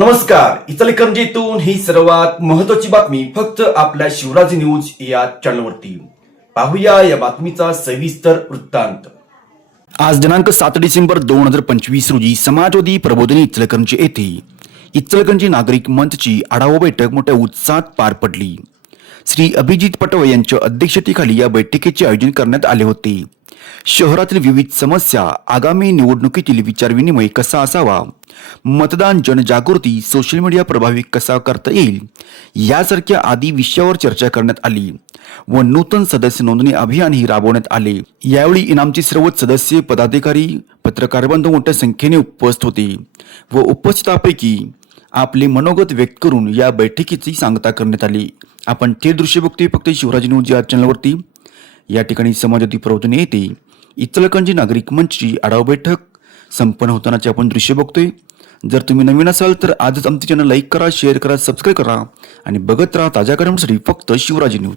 नमस्कार. इचलकरंजीतून ही सर्वात महत्त्वाची बातमी फक्त आपल्या शिवराज न्यूज या चॅनलवरती. पाहूया या बातमीचा सविस्तर वृत्तांत. आज दिनांक 7 डिसेंबर 2025 रोजी समाजवादी प्रबोधिनी इचलकरंजी येथे इचलकरंजी नागरिक मंचची आढावा बैठक मोठ्या उत्साहात पार पडली. श्री अभिजित पटवे यांच्या अध्यक्षतेखाली या बैठकीचे आयोजन करण्यात आले होते. शहरातील विविध समस्या, आगामी निवडणुकीतील विचारविनिमय कसा असावा, मतदान जनजागृती, सोशल मीडिया प्रभावी कसा करता येईल यासारख्या आदी विषयावर चर्चा करण्यात आली व नूतन सदस्य नोंदणी अभियानही राबवण्यात आले. यावेळी इनामचे सर्वच सदस्य, पदाधिकारी, पत्रकार बंधू मोठ्या संख्येने उपस्थित होते व उपस्थितांपैकी आपले मनोगत व्यक्त करून या बैठकीची सांगता करण्यात आली. आपण ते दृश्य बघतोय फक्त शिवराज न्यूज या चॅनलवरती. या ठिकाणी समाजवादी प्रबोधिनी येथे इचलकरंजी नागरिक मंचची आढावा बैठक संपन्न होतानाचे आपण दृश्य बघतोय. जर तुम्ही नवीन असाल तर आजच आमचे चॅनल लाईक करा, शेअर करा, सबस्क्राईब करा आणि बघत राहा ताज्या घडामोडींसाठी फक्त शिवराज न्यूज.